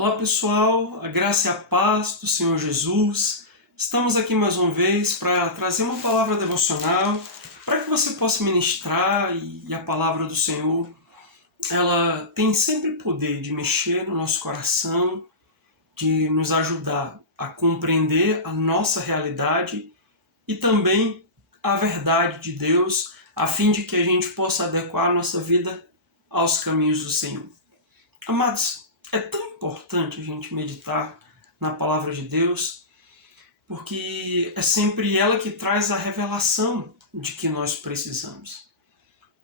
Olá pessoal, a graça e a paz do Senhor Jesus. Estamos aqui mais uma vez para trazer uma palavra devocional para que você possa ministrar e a palavra do Senhor, ela tem sempre poder de mexer no nosso coração, de nos ajudar a compreender a nossa realidade e também a verdade de Deus, a fim de que a gente possa adequar a nossa vida aos caminhos do Senhor. Amados, é tão importante a gente meditar na palavra de Deus, porque é sempre ela que traz a revelação de que nós precisamos.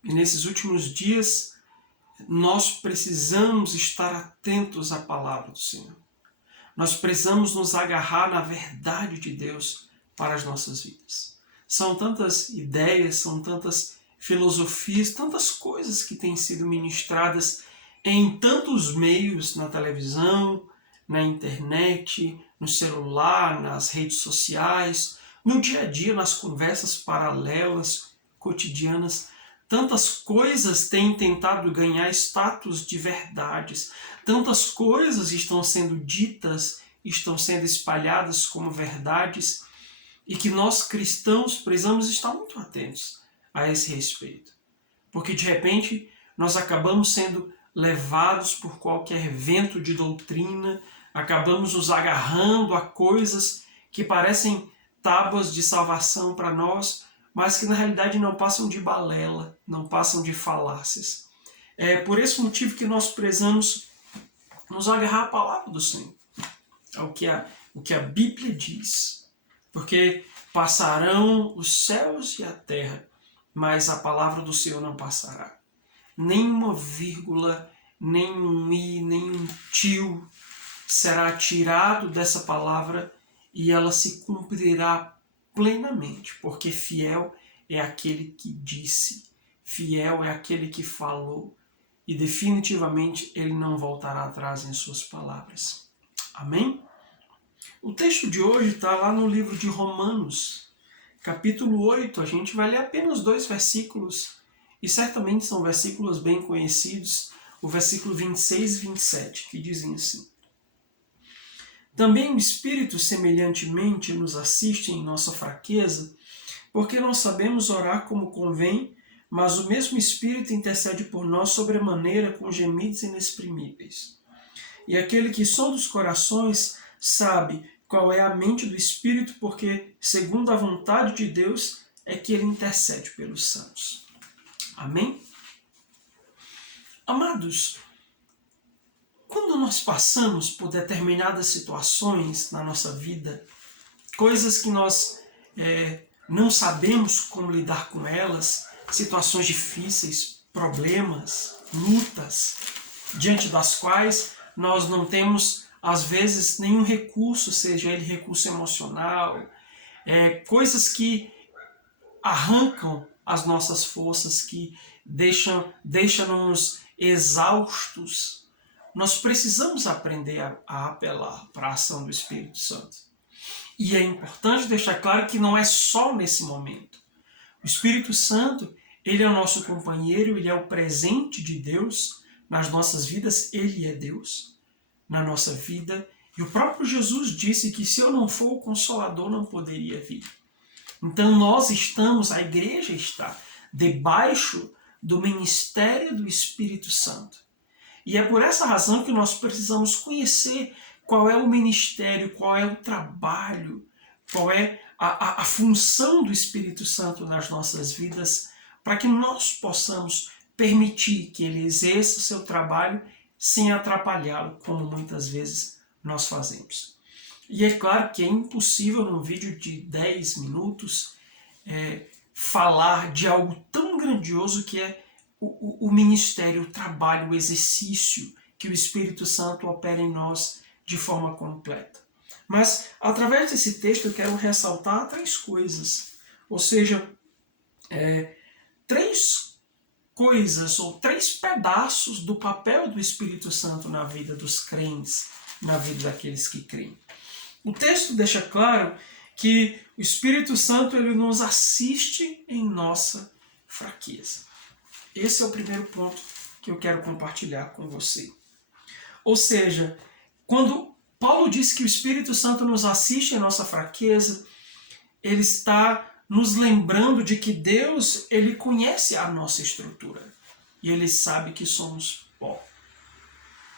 E nesses últimos dias, nós precisamos estar atentos à palavra do Senhor. Nós precisamos nos agarrar na verdade de Deus para as nossas vidas. São tantas ideias, são tantas filosofias, tantas coisas que têm sido ministradas em tantos meios, na televisão, na internet, no celular, nas redes sociais, no dia a dia, nas conversas paralelas, cotidianas. Tantas coisas têm tentado ganhar status de verdades. Tantas coisas estão sendo ditas, estão sendo espalhadas como verdades, e que nós cristãos precisamos estar muito atentos a esse respeito. Porque de repente nós acabamos sendo levados por qualquer vento de doutrina, acabamos nos agarrando a coisas que parecem tábuas de salvação para nós, mas que na realidade não passam de balela, não passam de falácias. É por esse motivo que nós precisamos nos agarrar à palavra do Senhor, ao que a Bíblia diz. Porque passarão os céus e a terra, mas a palavra do Senhor não passará. Nem uma vírgula, nem um i, nem um tio será tirado dessa palavra e ela se cumprirá plenamente, porque fiel é aquele que disse, fiel é aquele que falou, e definitivamente ele não voltará atrás em suas palavras. Amém? O texto de hoje está lá no livro de Romanos, capítulo 8, a gente vai ler apenas 2 versículos, e certamente são versículos bem conhecidos, o versículo 26 e 27, que dizem assim: Também o Espírito semelhantemente nos assiste em nossa fraqueza, porque não sabemos orar como convém, mas o mesmo Espírito intercede por nós sobremaneira com gemidos inexprimíveis. E aquele que sonda os corações sabe qual é a mente do Espírito, porque, segundo a vontade de Deus, é que ele intercede pelos santos. Amém? Amados, quando nós passamos por determinadas situações na nossa vida, coisas que nós não sabemos como lidar com elas, situações difíceis, problemas, lutas, diante das quais nós não temos, às vezes, nenhum recurso, seja ele recurso emocional, coisas que arrancam as nossas forças, que deixam-nos exaustos. Nós precisamos aprender a apelar para a ação do Espírito Santo. E é importante deixar claro que não é só nesse momento. O Espírito Santo, ele é o nosso companheiro, ele é o presente de Deus nas nossas vidas, ele é Deus na nossa vida. E o próprio Jesus disse que se eu não for o Consolador, não poderia vir. Então nós estamos, a igreja está debaixo do ministério do Espírito Santo. E é por essa razão que nós precisamos conhecer qual é o ministério, qual é o trabalho, qual é a função do Espírito Santo nas nossas vidas, para que nós possamos permitir que ele exerça o seu trabalho sem atrapalhá-lo, como muitas vezes nós fazemos. E é claro que é impossível num vídeo de 10 minutos falar de algo tão grandioso que é o ministério, o trabalho, o exercício que o Espírito Santo opera em nós de forma completa. Mas, através desse texto, eu quero ressaltar 3 coisas. Ou seja, 3 coisas ou 3 pedaços do papel do Espírito Santo na vida dos crentes, na vida daqueles que creem. O texto deixa claro que o Espírito Santo ele nos assiste em nossa fraqueza. Esse é o primeiro ponto que eu quero compartilhar com você. Ou seja, Quando Paulo diz que o Espírito Santo nos assiste em nossa fraqueza, ele está nos lembrando de que Deus, ele conhece a nossa estrutura e ele sabe que somos pó.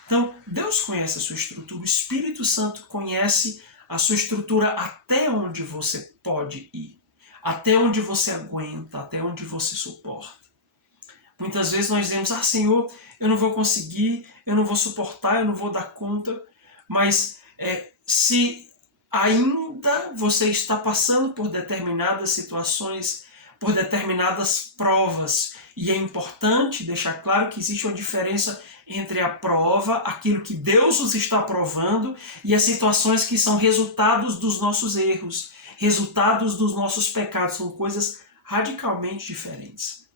Então, Deus conhece a sua estrutura, o Espírito Santo conhece a sua estrutura até onde você pode ir, até onde você aguenta, até onde você suporta. Muitas vezes nós dizemos, Senhor, eu não vou conseguir, eu não vou suportar, eu não vou dar conta, mas se ainda você está passando por determinadas situações, por determinadas provas, e é importante deixar claro que existe uma diferença entre a prova, aquilo que Deus nos está provando, e as situações que são resultados dos nossos erros, resultados dos nossos pecados, são coisas radicalmente diferentes.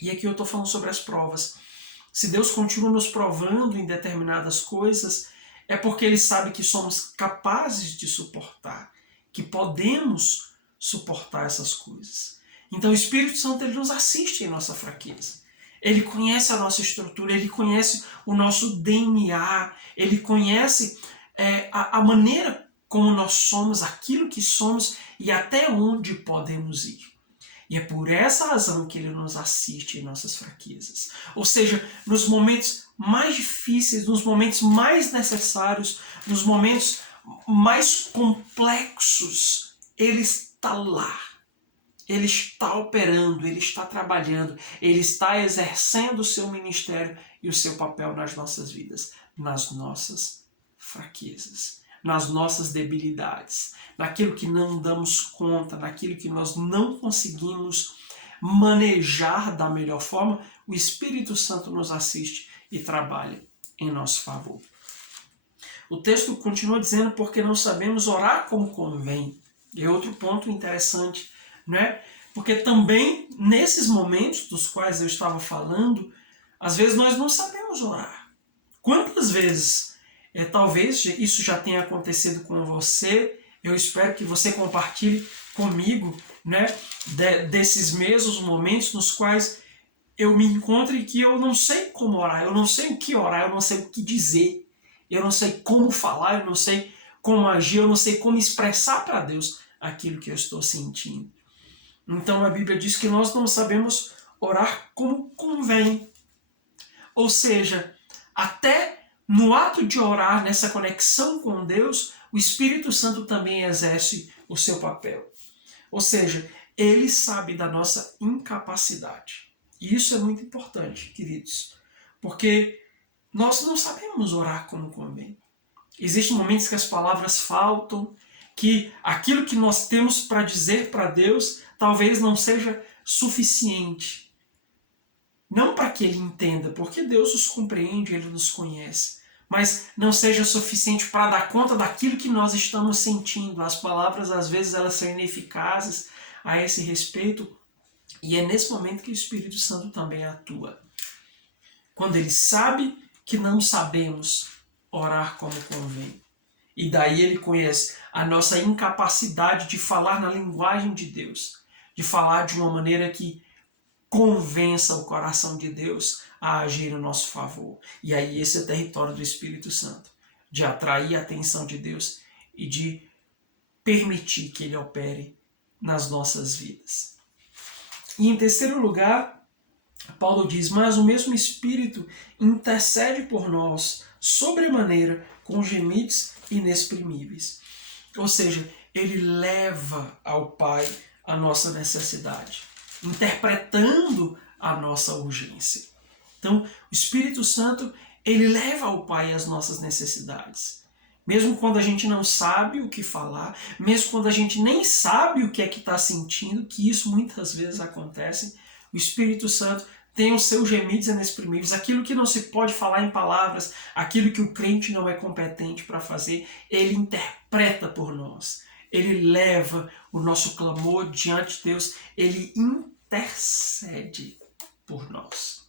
E aqui eu estou falando sobre as provas. Se Deus continua nos provando em determinadas coisas, é porque Ele sabe que somos capazes de suportar, que podemos suportar essas coisas. Então o Espírito Santo, ele nos assiste em nossa fraqueza. Ele conhece a nossa estrutura, ele conhece o nosso DNA, ele conhece a maneira como nós somos, aquilo que somos e até onde podemos ir. E é por essa razão que ele nos assiste em nossas fraquezas. Ou seja, nos momentos mais difíceis, nos momentos mais necessários, nos momentos mais complexos, ele está lá. Ele está operando, ele está trabalhando, ele está exercendo o seu ministério e o seu papel nas nossas vidas, nas nossas fraquezas, nas nossas debilidades, naquilo que não damos conta, naquilo que nós não conseguimos manejar da melhor forma, o Espírito Santo nos assiste e trabalha em nosso favor. O texto continua dizendo, porque não sabemos orar como convém. E é outro ponto interessante, né? Porque também, nesses momentos dos quais eu estava falando, às vezes nós não sabemos orar. Quantas vezes, talvez isso já tenha acontecido com você, eu espero que você compartilhe comigo, né, desses mesmos momentos nos quais eu me encontro e que eu não sei como orar, eu não sei o que orar, eu não sei o que dizer, eu não sei como falar, eu não sei como agir, eu não sei como expressar para Deus aquilo que eu estou sentindo. Então a Bíblia diz que nós não sabemos orar como convém. Ou seja, até no ato de orar, nessa conexão com Deus, o Espírito Santo também exerce o seu papel. Ou seja, ele sabe da nossa incapacidade. E isso é muito importante, queridos, porque nós não sabemos orar como convém. Existem momentos que as palavras faltam, que aquilo que nós temos para dizer para Deus talvez não seja suficiente. Não para que Ele entenda, porque Deus os compreende, Ele nos conhece, mas não seja suficiente para dar conta daquilo que nós estamos sentindo. As palavras, às vezes, elas são ineficazes a esse respeito, e é nesse momento que o Espírito Santo também atua. Quando Ele sabe que não sabemos orar como convém. E daí Ele conhece a nossa incapacidade de falar na linguagem de Deus, de falar de uma maneira que convença o coração de Deus a agir no nosso favor. E aí esse é o território do Espírito Santo, de atrair a atenção de Deus e de permitir que Ele opere nas nossas vidas. E em terceiro lugar, Paulo diz, mas o mesmo Espírito intercede por nós sobremaneira com gemidos inexprimíveis. Ou seja, ele leva ao Pai a nossa necessidade, interpretando a nossa urgência. Então, o Espírito Santo, ele leva ao Pai as nossas necessidades. Mesmo quando a gente não sabe o que falar, mesmo quando a gente nem sabe o que é que está sentindo, que isso muitas vezes acontece, o Espírito Santo tem os seus gemidos inexprimíveis, aquilo que não se pode falar em palavras, aquilo que o crente não é competente para fazer, ele interpreta por nós. Ele leva o nosso clamor diante de Deus, ele intercede por nós.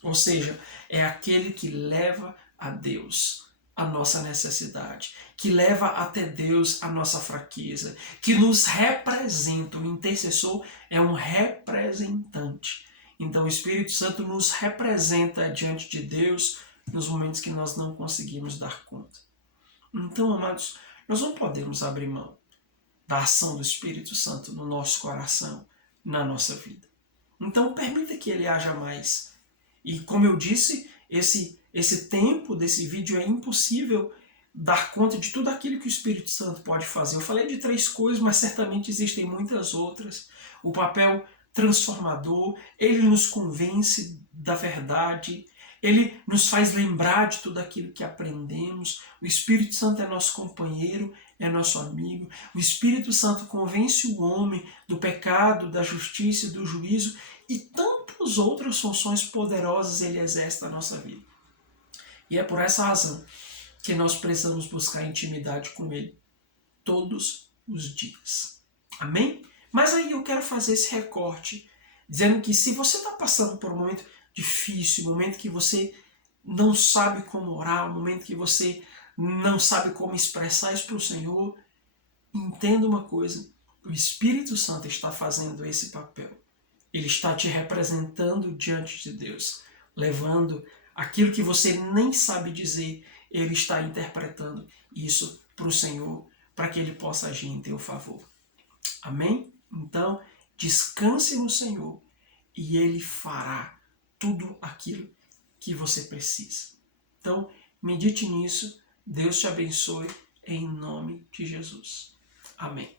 Ou seja, é aquele que leva a Deus a nossa necessidade, que leva até Deus a nossa fraqueza, que nos representa. O intercessor é um representante. Então o Espírito Santo nos representa diante de Deus nos momentos que nós não conseguimos dar conta. Então, amados, nós não podemos abrir mão da ação do Espírito Santo no nosso coração, na nossa vida. Então, permita que ele haja mais. E como eu disse, esse tempo desse vídeo é impossível dar conta de tudo aquilo que o Espírito Santo pode fazer. Eu falei de 3 coisas, mas certamente existem muitas outras. O papel transformador, ele nos convence da verdade, ele nos faz lembrar de tudo aquilo que aprendemos. O Espírito Santo é nosso companheiro, é nosso amigo. O Espírito Santo convence o homem do pecado, da justiça e do juízo, e tantas outras funções poderosas ele exerce na nossa vida. E é por essa razão que nós precisamos buscar intimidade com ele todos os dias. Amém? Mas aí eu quero fazer esse recorte, dizendo que se você está passando por um momento difícil, um momento que você não sabe como orar, um momento que você não sabe como expressar isso para o Senhor, entenda uma coisa, o Espírito Santo está fazendo esse papel. Ele está te representando diante de Deus, levando aquilo que você nem sabe dizer, ele está interpretando isso para o Senhor, para que ele possa agir em teu favor. Amém? Então, descanse no Senhor e ele fará tudo aquilo que você precisa. Então, medite nisso. Deus te abençoe em nome de Jesus. Amém.